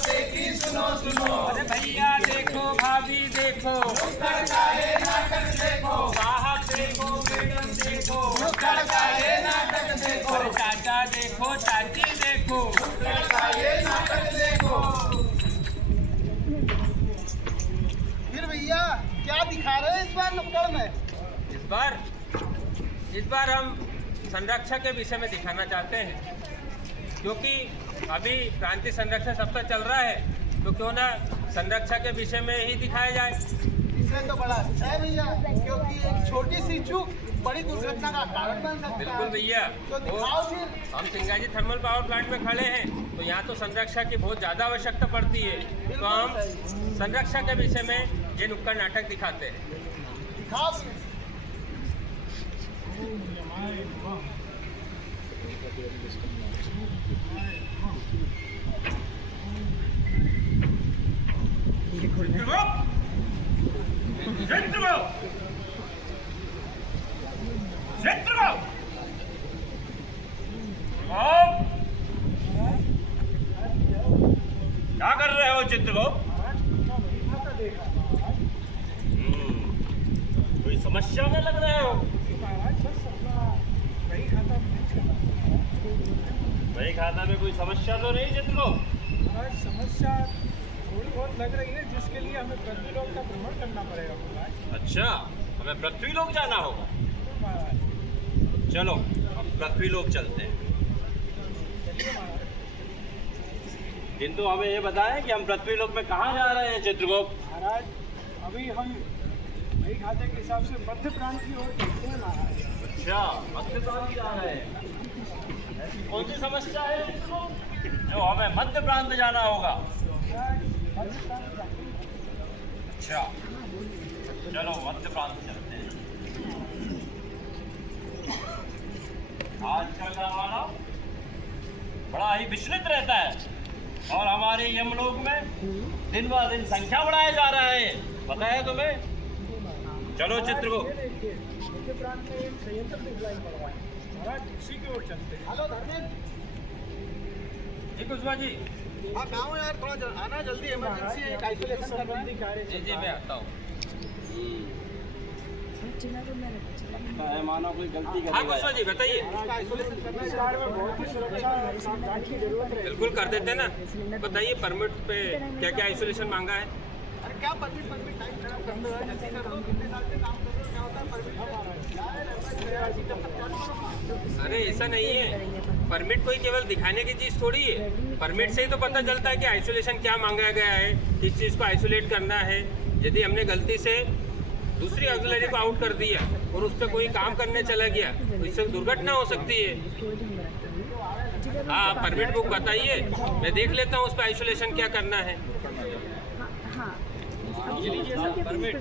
देखी सुनो सुनो, अरे भैया देखो भाभी देखो, नुक्कड़ का ये नाटक देखो, साहब देखो मैडम देखो, नुक्कड़ का ये नाटक देखो, अरे चाचा देखो चाची देखो, नुक्कड़ का ये नाटक देखो। फिर भैया क्या दिखा रहे हो इस बार नुक्कड़ में? इस बार हम संरक्षण के विषय में दिखाना चाहते हैं, क्योंकि अभी प्रांतीय संरक्षण सप्ताह चल रहा है, तो क्यों ना संरक्षण के विषय में ही दिखाया जाए। इससे तो बड़ा अच्छा है भैया, क्योंकि एक छोटी सी चूक बड़ी दुर्घटना का कारण बन सकता है। बिल्कुल भैया, तो दिखाओ फिर। हम सिंगाजी थर्मल पावर प्लांट में खड़े हैं, तो यहाँ तो संरक्षण की बहुत ज़्यादा आवश्यकता पड़ती है, तो हम संरक्षण के विषय में ये नुक्कड़ नाटक दिखाते हैं। दिखाओ फिर। क्या कर रहे हो चित्रगुप्त? कोई समस्या में लग रहे हो? वही खाता में कोई समस्या तो नहीं चित्रगुप्त? समस्या थोड़ी बहुत लग रही है, जिसके लिए हमें पृथ्वी लोक का भ्रमण करना पड़ेगा महाराज। अच्छा, हमें पृथ्वी लोक जाना होगा। चलो अब पृथ्वी लोक चलते हैं, किंतु हमें ये बताएं कि हम पृथ्वी लोक में कहाँ जा रहे हैं चित्रगुप्त? महाराज अभी हम वही खाते के हिसाब से मध्य प्रांत की ओर चलते हैं महाराज। अच्छा, मध्य प्रांत जा रहे हैं। ऐसी कौन सी समस्या है चित्रगुप्त जो हमें मध्य प्रांत जाना होगा? मध्य प्रांत जाते हैं। अच्छा, चलो मध्य प्रांत चलते हैं। आजकल का मानव बड़ा ही विचलित रहता है, और हमारे यमलोक में दिन ब दिन संख्या बढ़ाया जा रहा है, पता है तुम्हें? चलो चित्रगुप्त। ये देखिए, मध्य प्रांत में एक संयंत्र दिखलाई पड़ रहा है महाराज, उसी की ओर चलते हैं। हेलो धर्मेंद्र। जी कुशवा जी। हाँ गाँव यार, थोड़ा आना जल्दी, इमरजेंसी है, एक आइसोलेशन संबंधी कार्य जी जी मैं आता हूँ। लगता है मानो कोई गलती हाँ कुशवा जी बताइए। आइसोलेशन करना इस कार्य में बहुत ही सुरक्षा और सावधानी की जरूरत है। बिल्कुल कर देते ना, बताइए परमिट पे क्या क्या आइसोलेशन मांगा है? अरे क्या परमिट टाइम खराब कर दो, जल्दी कर दो, कितने साल से काम कर रहे हो, क्या होता है परमिट? अरे ऐसा नहीं है, परमिट कोई केवल दिखाने की चीज़ थोड़ी है। परमिट से ही तो पता चलता है कि आइसोलेशन क्या मांगा गया है, किस चीज़ को आइसोलेट करना है। यदि हमने गलती से दूसरी ऑक्सिलरी को आउट कर दिया और उस पर कोई काम करने चला गया तो इससे दुर्घटना हो सकती है। हाँ परमिट बुक बताइए, मैं देख लेता हूँ उस पर आइसोलेशन क्या करना है। परमिट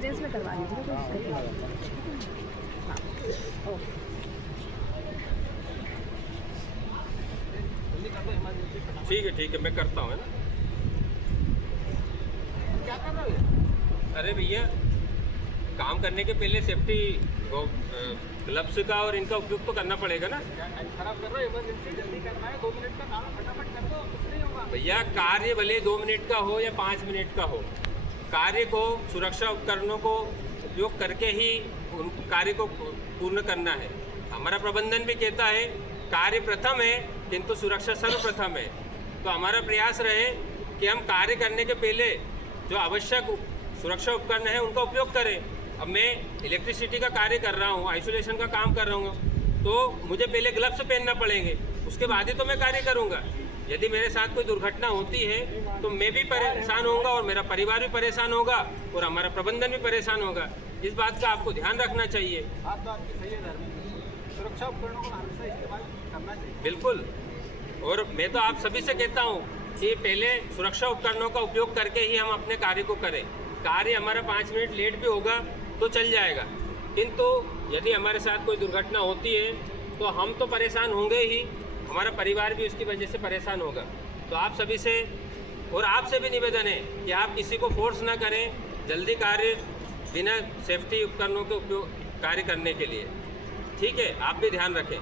ठीक है मैं करता हूँ, है ना? क्या कर रहे हो? अरे भैया काम करने के पहले सेफ्टी ग्लव्स का और इनका उपयोग तो करना पड़ेगा ना। टाइम खराब कर रहे हो, इमरजेंसी जल्दी करना है, 2 मिनट का काम है, फटाफट कर दो, कुछ नहीं होगा। भैया कार्य भले 2 मिनट का हो या 5 मिनट का हो, कार्य को सुरक्षा उपकरणों को उपयोग करके ही उन कार्य को पूर्ण करना है। हमारा प्रबंधन भी कहता है कार्य प्रथम है किंतु सुरक्षा सर्वप्रथम है। तो हमारा प्रयास रहे कि हम कार्य करने के पहले जो आवश्यक सुरक्षा उपकरण है उनका उपयोग करें। अब मैं इलेक्ट्रिसिटी का कार्य कर रहा हूँ, आइसोलेशन का काम कर रहा हूँ, तो मुझे पहले ग्लव्स पहनना पड़ेंगे, उसके बाद ही तो मैं कार्य करूँगा। यदि मेरे साथ कोई दुर्घटना होती है तो मैं भी परेशान होऊंगा और मेरा परिवार भी परेशान होगा और हमारा प्रबंधन भी परेशान होगा। इस बात का आपको ध्यान रखना चाहिए। बात तो आपकी सही है धर्मेंद्र, सुरक्षा उपकरणों को हमेशा इस्तेमाल करना चाहिए। बिल्कुल, और मैं तो आप सभी से कहता हूँ कि पहले सुरक्षा उपकरणों का उपयोग करके ही हम अपने कार्य को करें। कार्य हमारा 5 मिनट लेट भी होगा तो चल जाएगा, किंतु यदि हमारे साथ कोई दुर्घटना होती है तो हम तो परेशान होंगे ही, हमारा परिवार भी उसकी वजह से परेशान होगा। तो आप सभी से और आपसे भी निवेदन है कि आप किसी को फोर्स ना करें जल्दी कार्य बिना सेफ्टी उपकरणों के उपयोग कार्य करने के लिए। ठीक है, आप भी ध्यान रखें,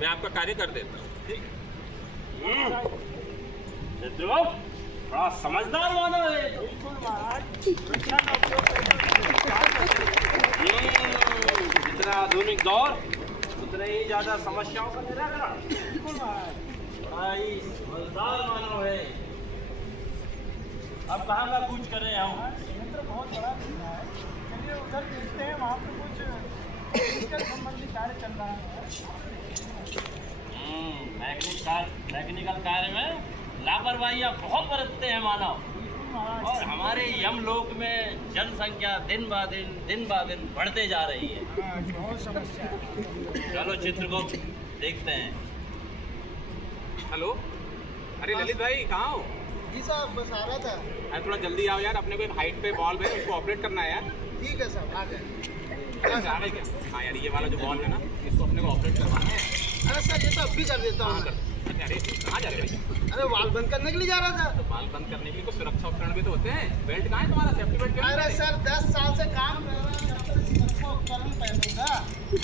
मैं आपका कार्य कर देता हूँ। ठीक। बड़ा समझदार मानव है। बिल्कुल महाराज, सुरक्षा का उपयोग करके जितना आधुनिक दौर उतने ही ज्यादा समस्याओं का निराकरण। बिल्कुल महाराज। बड़ा ही समझदार मानव है। अब कहाँ का कूच कर रहे हैं हम? संयंत्र बहुत बड़ा दिख रहा है, चलिए उधर देखते हैं, वहाँ पे कुछ टेक्निकल संबंधी कार्य चल रहा है। मैकेनिकल कार्य में लापरवाहियाँ बहुत बरतते हैं मानव। और हमारे यमलोक में जनसंख्या दिन ब दिन बढ़ते जा रही है। हाँ, बहुत समस्या है। चलो चित्रगुप्त देखते हैं। हेलो, अरे ललित भाई कहाँ हो? जी साहब बस आ रहा था। अरे थोड़ा जल्दी आओ यार, अपने को एक हाइट पे बॉल है, उसको ऑपरेट करना है यार। ठीक है साहब, आ गए। आ गए क्या? हाँ यार, ये वाला जो बॉल है ना, इसको अपने को ऑपरेट करवाना है। अरे सर ये तो अब भी कर देता हूँ मैं। अरे कहाँ जा रहे भाई? अरे वाल बंद करने के लिए जा रहा था। तो बाल बंद करने के लिए कुछ सुरक्षा उपकरण भी तो होते हैं। बेल्ट कहाँ है तुम्हारा? सेफ्टी बेल्ट क्यों नहीं अरे पहने? सर 10 साल से काम कर रहा हूँ, जब तक सुरक्षा उपकरण पहनूंगा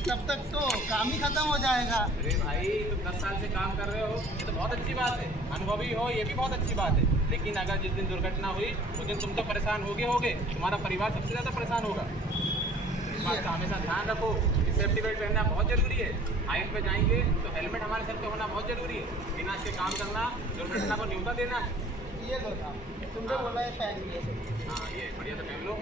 तब तक तो काम ही खत्म हो जाएगा। अरे भाई, तुम 10 साल से काम कर रहे हो, ये तो बहुत अच्छी बात है। अनुभवी हो, ये भी बहुत अच्छी बात है। लेकिन अगर जिस दिन दुर्घटना हुई उस दिन तुम तो परेशान होगे, तुम्हारा परिवार सबसे ज़्यादा परेशान होगा। इस बात का हमेशा ध्यान रखो कि सेफ्टी बेल्ट पहनना बहुत ज़रूरी है। हाइट पे जाएंगे तो हेलमेट हमारे सर पे होना बहुत ज़रूरी है। बिना इसके काम करना, दुर्घटना को न्योता देना है। ये लो साहब, तुमने बोला है पहन लिया। हाँ, ये बढ़िया से पहन लो।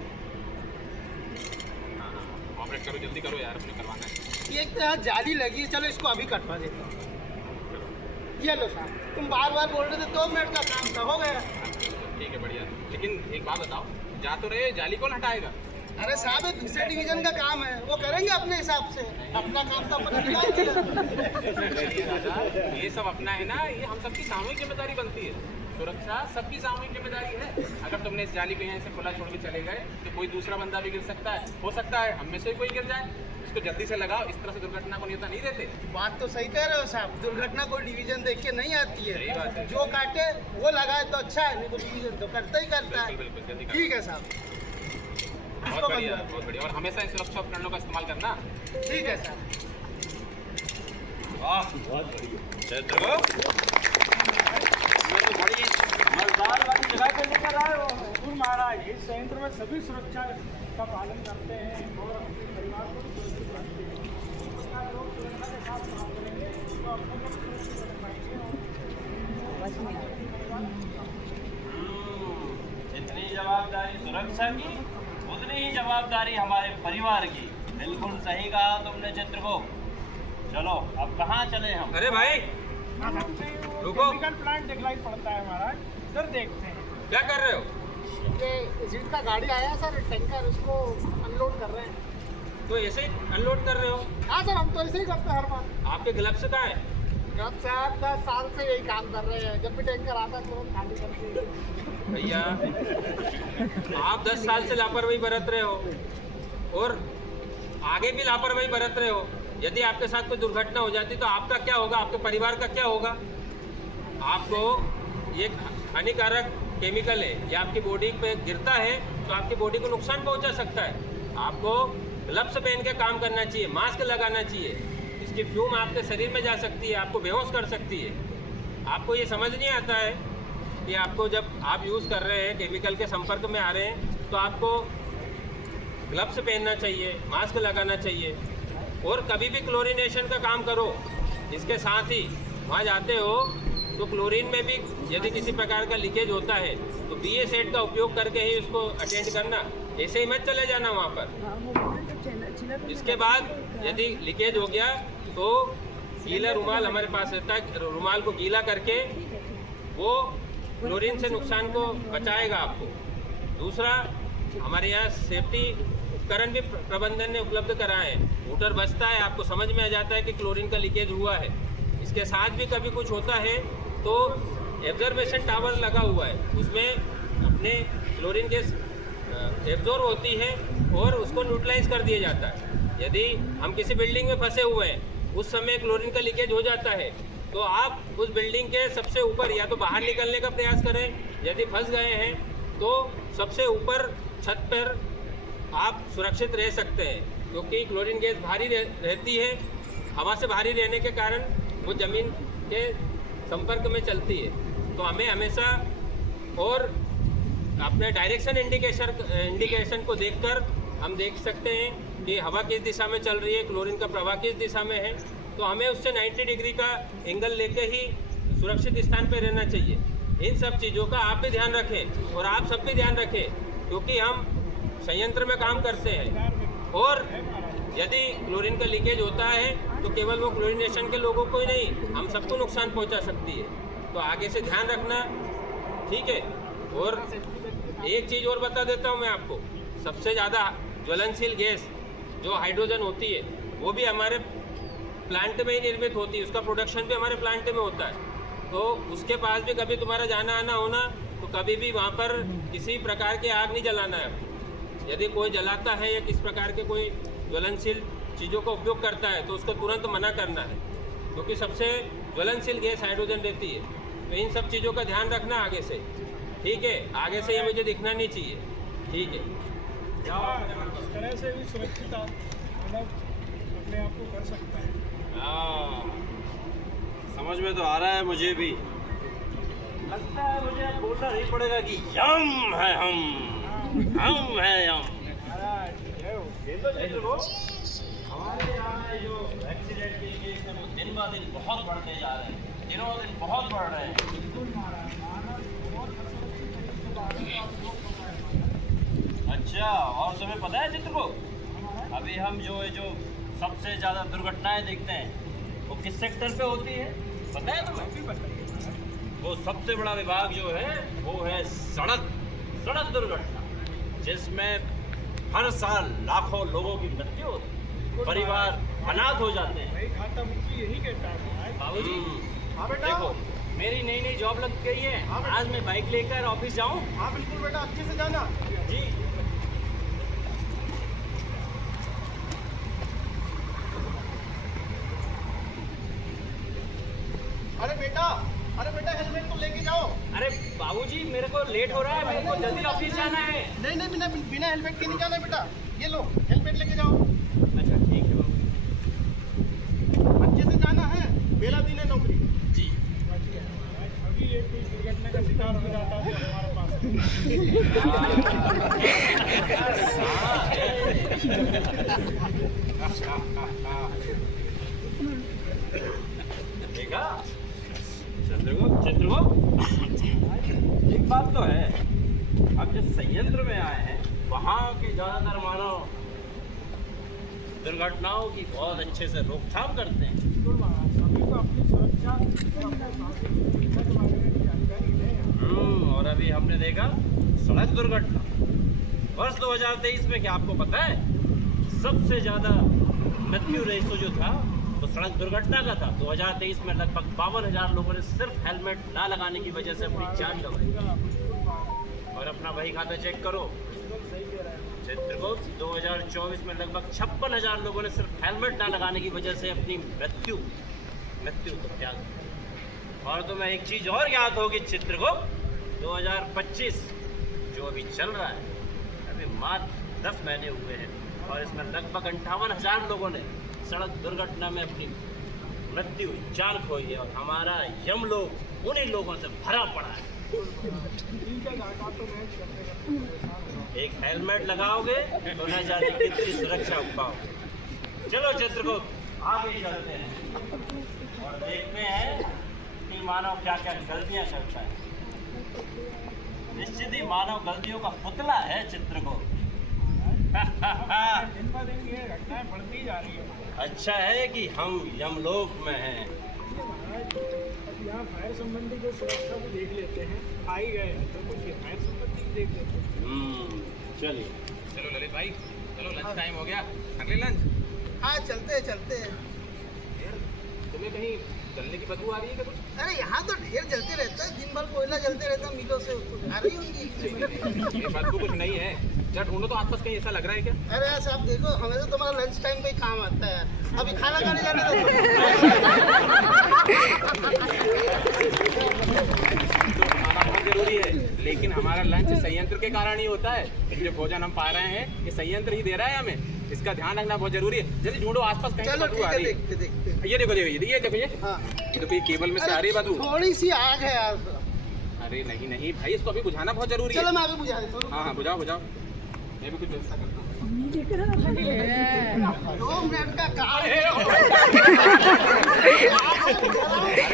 हाँ हाँ, ऑपरेट करो, जल्दी करो यार, अपने करवाना है। ये एक तो यहाँ जाली लगी है, चलो इसको अभी कटवा देता हूँ। ये लो साहब, तुम बार बोल रहे थे 2 मिनट का काम था, हो गया। ठीक है, बढ़िया। लेकिन एक बात बताओ, जा तो रहे, जाली कौन हटाएगा? अरे साहब ये दूसरे डिवीजन का काम है, वो करेंगे अपने हिसाब से। अपना काम तो अपने निकाल दिया। राजा, ये सब अपना है ना, ये हम सबकी सामूहिक जिम्मेदारी बनती है। सुरक्षा सबकी सामूहिक जिम्मेदारी है। अगर तुमने इस जाली को यहाँ से खुला छोड़ के चले गए तो कोई दूसरा बंदा भी गिर सकता है। हो सकता है हम में से कोई गिर जाए। इसको जल्दी से लगाओ, इस तरह से दुर्घटना को न्योता नहीं देते। बात तो सही कह रहे हो साहब, दुर्घटना कोई डिवीजन देख के नहीं आती सही बात है। है। जो काटे वो लगाए तो अच्छा है, नहीं तो डिवीजन तो करता ही करता है। बिल्कुल, जल्दी करो। ठीक है साहब, बहुत बढ़िया, बहुत बढ़िया। और हमेशा इन सुरक्षा उपकरणों का इस्तेमाल करना। ठीक है साहब। वाह, बहुत बढ़िया। चित्रगुप्त, मैं तो बड़ी मजेदार वाली जगह पे लेकर आए हो। बिल्कुल महाराज, इस संयंत्र में सभी सुरक्षा का पालन करते हैं और अपने परिवार को भी सुरक्षित रखते हैं। इस प्रकार लोग सुरक्षा के साथ काम करेंगे तो अपने को भी सुरक्षित रख पाएंगे जितनी जवाबदारी सुरक्षा की उतनी ही जवाबदारी हमारे परिवार की। बिल्कुल सही कहा तुमने चित्रगुप्त। चलो अब कहाँ चले हम? अरे भाई, रुको। केमिकल प्लांट दिखलाई पड़ता है महाराज, इधर देखते हैं। क्या कर रहे हो? ये जीप का गाड़ी आया सर, टैंकर, उसको अनलोड कर रहे हैं। तो ऐसे ही अनलोड कर रहे हो? हाँ सर, हम तो ऐसे ही करते हैं हर बार। आपके ग्लव्स कहाँ है? कब से आप 10 साल से यही काम कर रहे हैं। जब भी टैंकर आता है तुरंत खाली करके। भैया, आप 10 साल से लापरवाही बरत रहे हो और आगे भी लापरवाही बरत रहे हो। यदि आपके साथ कोई दुर्घटना हो जाती तो आपका क्या होगा, आपके परिवार का क्या होगा? आपको ये हानिकारक केमिकल है, ये आपकी बॉडी पे गिरता है तो आपकी बॉडी को नुकसान पहुंचा सकता है। आपको ग्लव्स पहन के काम करना चाहिए, मास्क लगाना चाहिए। इसकी फ्यूम आपके शरीर में जा सकती है, आपको बेहोश कर सकती है। आपको ये समझ नहीं आता है कि आपको जब आप यूज़ कर रहे हैं, केमिकल के संपर्क में आ रहे हैं, तो आपको ग्लव्स पहनना चाहिए, मास्क लगाना चाहिए। और कभी भी क्लोरीनेशन का काम करो। इसके साथ ही वहाँ जाते हो तो क्लोरीन में भी यदि किसी प्रकार का लीकेज होता है तो BA सेट का उपयोग करके ही उसको अटेंड करना, ऐसे ही मत चले जाना वहाँ पर। इसके बाद यदि लीकेज हो गया तो गीला रुमाल हमारे पास रहता है, रुमाल को गीला करके वो क्लोरीन से नुकसान को बचाएगा आपको। दूसरा, हमारे यहाँ सेफ्टी उपकरण भी प्रबंधन ने उपलब्ध कराए हैं। मोटर बचता है, आपको समझ में आ जाता है कि क्लोरीन का लीकेज हुआ है। इसके साथ भी कभी कुछ होता है तो एब्जर्वेशन टावर लगा हुआ है, उसमें अपने क्लोरीन गैस एब्जॉर्ब होती है और उसको न्यूट्रलाइज कर दिया जाता है। यदि हम किसी बिल्डिंग में फंसे हुए हैं, उस समय क्लोरीन का लीकेज हो जाता है तो आप उस बिल्डिंग के सबसे ऊपर या तो बाहर निकलने का प्रयास करें, यदि फंस गए हैं तो सबसे ऊपर छत पर आप सुरक्षित रह सकते हैं, क्योंकि क्लोरीन गैस भारी रहती है। हवा से भारी रहने के कारण वो ज़मीन के संपर्क में चलती है। तो हमें हमेशा और अपने डायरेक्शन इंडिकेशन को देखकर हम देख सकते हैं कि हवा किस दिशा में चल रही है, क्लोरीन का प्रवाह किस दिशा में है। तो हमें उससे 90 डिग्री का एंगल लेके ही सुरक्षित स्थान पर रहना चाहिए। इन सब चीज़ों का आप भी ध्यान रखें और आप सब भी ध्यान रखें, क्योंकि हम संयंत्र में काम करते हैं और यदि क्लोरीन का लीकेज होता है तो केवल वो क्लोरीनेशन के लोगों को ही नहीं, हम सबको नुकसान पहुंचा सकती है। तो आगे से ध्यान रखना, ठीक है। और एक चीज़ और बता देता हूं मैं आपको, सबसे ज़्यादा ज्वलनशील गैस जो हाइड्रोजन होती है वो भी हमारे प्लांट में ही निर्मित होती है, उसका प्रोडक्शन भी हमारे प्लांट में होता है। तो उसके पास भी कभी तुम्हारा जाना आना होना तो कभी भी वहाँ पर किसी प्रकार की आग नहीं जलाना है आपको। यदि कोई जलाता है या किस प्रकार के कोई ज्वलनशील चीज़ों का उपयोग करता है तो उसको तुरंत मना करना है, क्योंकि सबसे ज्वलनशील गैस हाइड्रोजन रहती है। तो इन सब चीज़ों का ध्यान रखना आगे से, ठीक है। आगे से ये मुझे दिखना नहीं चाहिए, ठीक है। इस तरह से भी सुरक्षित मतलब अपने आप को कर सकता है। समझ में तो आ रहा है मुझे भी, लगता है मुझे अब बोलना नहीं पड़ेगा कि यम है हम है यम। ये तो चित्रको हमारे यहाँ जो एक्सीडेंट के केस है वो दिन ब दिन बहुत बढ़ते जा रहे हैं, दिनों दिन बहुत बढ़ रहे हैं। अच्छा, और तुम्हें पता है चित्रको, अभी हम जो सबसे ज़्यादा दुर्घटनाएं देखते हैं वो किस सेक्टर पे होती है, पता है तुम्हें? वो सबसे बड़ा विभाग जो है वो है सड़क दुर्घटना, जिसमें हर साल लाखों लोगों की मृत्यु होती है, परिवार अनाथ हो जाते हैं। भाई खाता मुक्ति यही कहता है बाबूजी, हाँ बेटा, देखो मेरी नई जॉब लग गई है, आज मैं बाइक लेकर ऑफिस जाऊं? हाँ बिल्कुल बेटा, अच्छे से जाना जी। अरे बेटा हेलमेट तो लेके जाओ। अरे बाबूजी, मेरे को लेट हो रहा है, मेरे को जल्दी ऑफिस जाना है। नहीं बिना हेलमेट के नहीं जाना है बेटा, ये लो हेलमेट लेके जाओ। अच्छा ठीक है बाबू अच्छे से जाना है, पहला दिन है नौकरी। जी। अभी ये कोई दुर्घटना का शिकार हो जाता है हमारे पास। देखा चित्रगुप्त, एक बात तो है, अब जिस संयंत्र में आए हैं वहाँ के ज़्यादातर मानव दुर्घटनाओं की बहुत अच्छे से रोकथाम करते हैं। बिल्कुल महाराज, सभी को अपनी सुरक्षा और अपने साथ की सुरक्षा के बारे में जानकारी है। और अभी हमने देखा सड़क दुर्घटना वर्ष 2023 में, क्या आपको पता है सबसे ज़्यादा मृत्यु रेशो जो था तो सड़क दुर्घटना का था। 2023 में लगभग 52,000 लोगों ने सिर्फ हेलमेट ना लगाने की वजह से अपनी जान गंवाई। और अपना वही खाता चेक करो चित्रगुप्त, 2024 में लगभग 56,000 लोगों ने सिर्फ हेलमेट ना लगाने की वजह से अपनी मृत्यु को त्याग। और तुम्हें एक चीज़ और याद होगी चित्रगुप्त, 2025 जो अभी चल रहा है, अभी मात्र 10 महीने हुए हैं और इसमें लगभग 58,000 लोगों ने सड़क दुर्घटना में अपनी मृत्यु जान खोई है। और हमारा यमलोक उन्हीं लोगों से भरा पड़ा है। एक हेलमेट लगाओगे तो न जाने कितनी सुरक्षा पाओगे। चलो चित्रगुप्त आगे चलते हैं और देखते हैं कि मानव क्या क्या गलतियां करता है। निश्चित ही मानव गलतियों का पुतला है चित्रगुप्त। दिन ब दिन ये घटनाएं बढ़ती जा रही है। अच्छा है कि हम यमलोक में हैं। अब यहाँ फायर संबंधी जो सुरक्षा को देख लेते हैं, आ ही गए हैं तो कुछ फायर संबंधी भी देख लेते हैं। चलिए चलो ललित भाई, चलो लंच टाइम हो गया, अगले लंच। हाँ चलते हैं। तुम्हें कहीं जलने की बदबू आ रही है क्या कुछ? अरे यहाँ तो ढेर जलते रहता है, दिन भर कोयला जलते रहता है, मिलों से आ रही होंगी। ये बदबू कुछ नहीं है, जरा ढूंढो तो आसपास कहीं ऐसा लग रहा है क्या? अरे यार साहब देखो, हमें तो तुम्हारा लंच टाइम पे ही काम आता है यार। अभी खाना खाने जाने दो। तो खाना बहुत जरूरी है, लेकिन हमारा लंच संयंत्र के कारण ही होता है। जो भोजन हम पा रहे हैं ये संयंत्र ही दे रहा है हमें, इसका ध्यान रखना बहुत जरूरी है। जल्दी ढूंढो आसपास कहीं चलो बदबू ठीक आ है, रही है। देखते ये देखो ये देखो ये हाँ। ये तो केबल में से आ रही है बदबू। थोड़ी सी आग है यार। अरे नहीं नहीं भाई, इसको अभी बुझाना बहुत जरूरी है। चलो मैं अभी बुझा देता हूँ। हाँ हाँ, बुझाओ बुझाओ, मैं भी कुछ व्यवस्था करता हूँ। 2 मिनट का काम अरे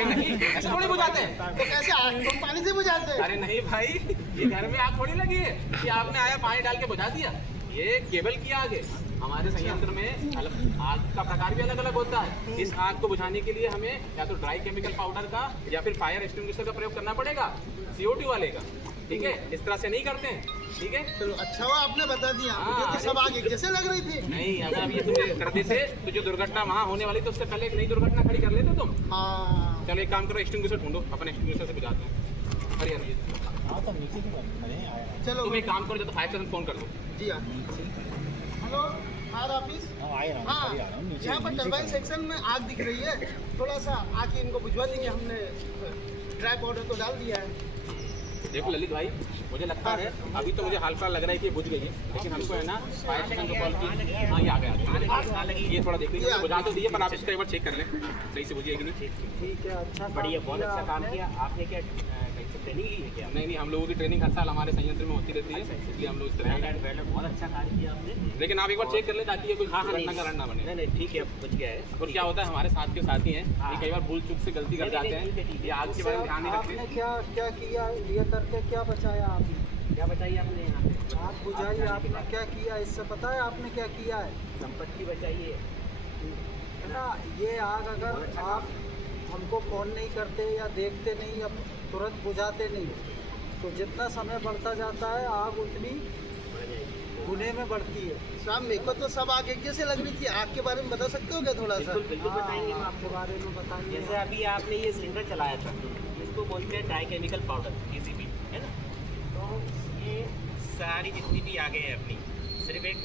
नहीं, ऐसे थोड़ी बुझाते हैं। तो कैसे आग को पानी से बुझाते हैं? अरे नहीं भाई, ये घर में आग थोड़ी लगी है कि आपने आया पानी डाल के बुझा दिया। ये केबल किया आगे। हमारे संयंत्र में आग का प्रकार भी अलग अलग होता है। इस आग को बुझाने के लिए हमें या तो ड्राई केमिकल पाउडर का या फिर फायर एक्सटिंग्विशर का प्रयोग करना पड़ेगा, CO2 वाले का। ठीक है, इस तरह से नहीं करते हैं। ठीक है, चलो अच्छा हुआ आपने बता दिया, मुझे तो सब आग एक जैसे लग रही थी। नहीं अगर अब ये तुम कर देते तो जो दुर्घटना वहाँ होने वाली तो उससे पहले एक नई दुर्घटना खड़ी कर लेते तुम। हाँ चलो एक काम करो, एक्सटिंग्विशर ढूंढो, अपन एक्सटिंग्विशर से बुझाते हैं। अरे यार चलो तुम एक काम करो, जब फायर स्टेशन फोन कर दो। जी हाँ। Hello fire office. हाँ यहाँ पर टरबाइन सेक्शन में आग दिख रही है, थोड़ा सा आके इनको बुझवा देंगे। हमने ड्राई पाउडर तो डाल दिया है। देखो ललित भाई, मुझे लगता है अभी तो मुझे हाल फिलहाल लग रहा है कि ये बुझ गई है, लेकिन हमको है ना फायर स्टेशन को कॉल की। हाँ ये आ गया, ये थोड़ा देख लीजिए, बुझा तो दिए पर आप इसका एक बार चेक कर लें सही से बुझी है कि नहीं। ठीक है, अच्छा बढ़िया, बहुत अच्छा काम किया आपने। क्या कहीं से ट्रेनिंग ली है क्या? नहीं नहीं, हम लोगों की ट्रेनिंग हर साल हमारे संयंत्र में होती रहती है, इसलिए हम लोग इस तरह पहले बहुत अच्छा कार्य किया आपने। लेकिन आप एक बार चेक कर लें ताकि ये कोई घटना कारण ना बने। नहीं नहीं ठीक है, बुझ गया है। और क्या होता है, हमारे साथ के साथी हैं, ये कई बार भूल चूक से गलती कर जाते हैं, ये आग के बारे में ध्यान नहीं रखते। आपने क्या क्या किया, ये करके क्या बचाया आपने? क्या बताइए आपने यहाँ पे? आग बुझाई, आपने क्या किया? इससे पता है आपने क्या किया है? संपत्ति बचाइए है ना। ये आग अगर आप हमको फोन नहीं करते या देखते नहीं या तुरंत बुझाते नहीं, तो जितना समय बढ़ता जाता है आग उतनी गुने में बढ़ती है। शाम मेरे को तो सब आग एक जैसे लग रही थी। आग के बारे में बता सकते हो क्या थोड़ा सा? बिल्कुल बिल्कुल बताएंगे हम आपके बारे में बताएंगे। जैसे अभी आपने ये सिलेंडर चलाया था, इसको बोलते हैं डाई केमिकल पाउडर, DCP, है ना। तो ये सारी जितनी भी आगे है अपनी, सिर्फ एक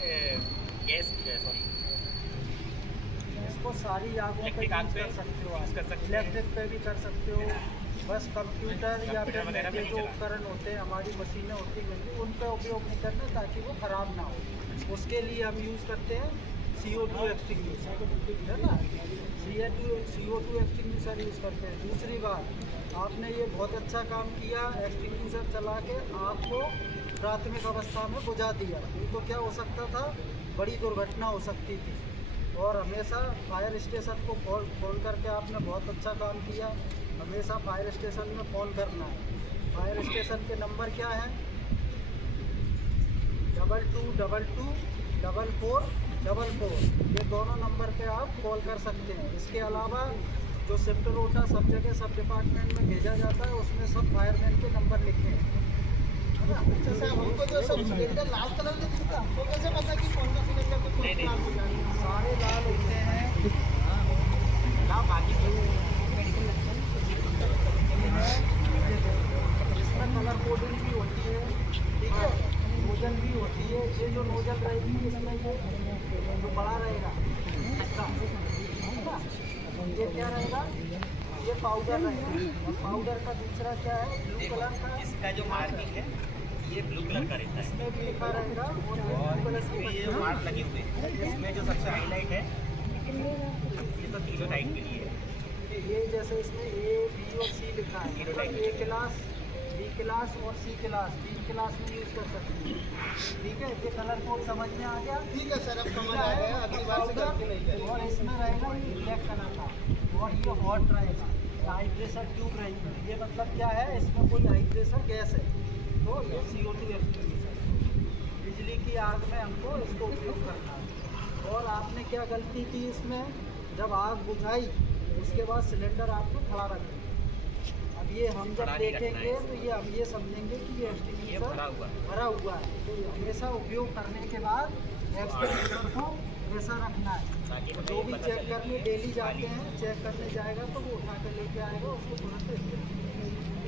गैस सॉरी इसको सारी आगों पे इलेक्ट्रिक आग यूज़ पे कर सकते हो, यूज़ कर सकते हैं। इलेक्ट्रिक पे भी कर सकते हो। बस कंप्यूटर या फिर वगैरह पे जो नहीं चला। उपकरण होते हैं, हमारी मशीनें होती हैं, उन पे उपयोग नहीं करना ताकि वो ख़राब ना हो। उसके लिए हम यूज़ करते हैं CO2 एक्सटिंग्विशर, है ना। CO2 एक्सटिंग्विशर यूज़ करते हैं। दूसरी बात, आपने ये बहुत अच्छा काम किया, एक्सटिंग्विशर चला के आपको प्राथमिक अवस्था में बुझा दिया। उनको क्या हो सकता था, बड़ी दुर्घटना हो सकती थी। और हमेशा फायर स्टेशन को फोन करके आपने बहुत अच्छा काम किया। हमेशा फायर स्टेशन में फ़ोन करना है। फायर स्टेशन के नंबर क्या है? 22224444। ये दोनों नंबर पे आप कॉल कर सकते हैं। इसके अलावा जो शिफ्ट रोटा सब जगह सब डिपार्टमेंट में भेजा जाता है, उसमें सब फायरमैन के नंबर लिखे हैं। अच्छा साहब, हमको तो सब सिलेंडर लाल कलर के दिखता, तो कैसे पता कि कौन सा सिलेंडर को कौन सा आग बुझानी है? सारे लाल होते हैं। ना बाकी इसमें कलर कोडिंग भी होती है, ठीक है, नोजल भी होती है। ये जो नोजल रहेगी इसमें ये जो बड़ा रहेगा इसका, है ना, ये क्या रहेगा, ये पाउडर रहेगा। और पाउडर का दूसरा क्या है, ब्लू कलर का, इसका जो मार्किंग है ये ब्लू कलर का रहता है, इसमें भी लिखा रहेगा। और ये ब्लू कलर की इसमें ये मार्क लगे हुए हैं। इसमें जो सबसे हाईलाइट है ये तो तीनों टाइप के लिए है। ये जैसे इसमें A, B और C लिखा है, मतलब A क्लास, B क्लास और C क्लास, 3 क्लास में यूज़ कर सकते हैं। ठीक है, ये कलर कोड समझ में आ गया। ठीक है सर, अब समझ आ गया, अगली बार से करके नहीं जाएगा। और इसमें रहेगा ये ब्लैक कलर का, और ये हॉट रहेगा, हाई प्रेशर ट्यूब रहेगी। ये मतलब क्या है, इसमें कोई हाई प्रेशर गैस है, तो ये CO2 एक्सटिंग्विशर। बिजली की आग में हमको इसको उपयोग करना है। और आपने क्या गलती की इसमें, जब आग बुझाई उसके बाद सिलेंडर आपने खड़ा रख दिया। अब ये हम जब देखेंगे तो ये हम ये समझेंगे कि ये एक्सटिंग्विशर भरा हुआ है। तो हमेशा उपयोग करने के बाद एक्सटिंग्विशर को वैसा रखना है। जो भी चेक करने डेली जाते हैं, चेक करने जाएगा तो वो उठा कर लेके आएगा, उसको तुरंत इस्तेमाल।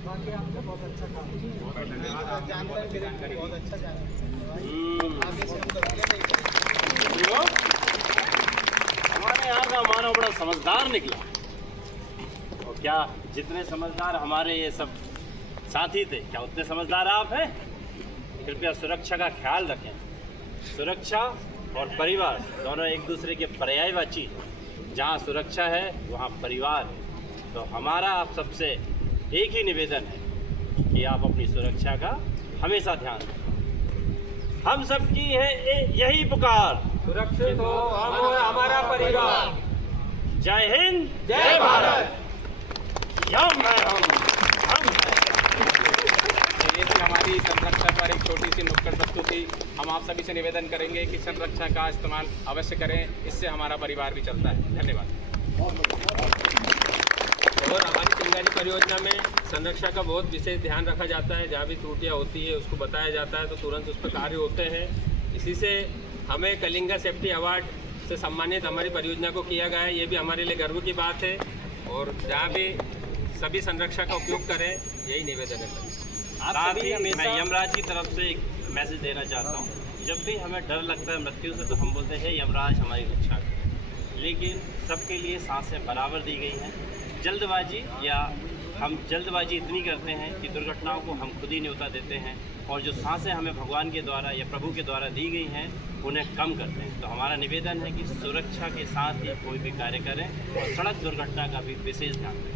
बाकी आपने बहुत अच्छा काम किया, जानकारी बहुत अच्छा जाना। आगे से हम गलतियाँ नहीं करेंगे। हमारे यहाँ का मानव बड़ा समझदार निकला। और क्या जितने समझदार हमारे ये सब साथी थे, क्या उतने समझदार आप हैं? कृपया सुरक्षा का ख्याल रखें। सुरक्षा और परिवार दोनों एक दूसरे के पर्यायवाची हैं। जहाँ सुरक्षा है वहाँ परिवार है। तो हमारा आप सबसे एक ही निवेदन है कि आप अपनी सुरक्षा का हमेशा ध्यान रखें। हम सबकी है यही पुकार, सुरक्षित हो हम और हमारा परिवार। जय हिंद, जय भारत। हम हैं हम हैं। ये थी हमारी संरक्षा पर एक छोटी सी नुक्कड़ प्रस्तुति। हम आप सभी से निवेदन करेंगे कि संरक्षा का इस्तेमाल अवश्य करें, इससे हमारा परिवार भी चलता है। धन्यवाद। और हमारी चिंगारी परियोजना में संरक्षा का बहुत विशेष ध्यान रखा जाता है। जहाँ भी त्रुटियाँ होती है उसको बताया जाता है तो तुरंत उस पर कार्य होते हैं। इसी से हमें कलिंगा सेफ्टी अवार्ड से सम्मानित हमारी परियोजना को किया गया है। ये भी हमारे लिए गर्व की बात है और जहाँ भी सभी संरक्षा का उपयोग करें, यही निवेदन है सर। साथ ही मैं यमराज की तरफ से एक मैसेज देना चाहता हूँ। जब भी हमें डर लगता है मृत्यु से तो हम बोलते हैं यमराज हमारी रक्षा करें, लेकिन सबके लिए सांसें बराबर दी गई हैं। जल्दबाजी या हम जल्दबाजी इतनी करते हैं कि दुर्घटनाओं को हम खुद ही न्योता देते हैं और जो सांसें हमें भगवान के द्वारा या प्रभु के द्वारा दी गई हैं उन्हें कम करते हैं। तो हमारा निवेदन है कि सुरक्षा के साथ ही कोई भी कार्य करें और सड़क दुर्घटना का भी विशेष ध्यान रखें।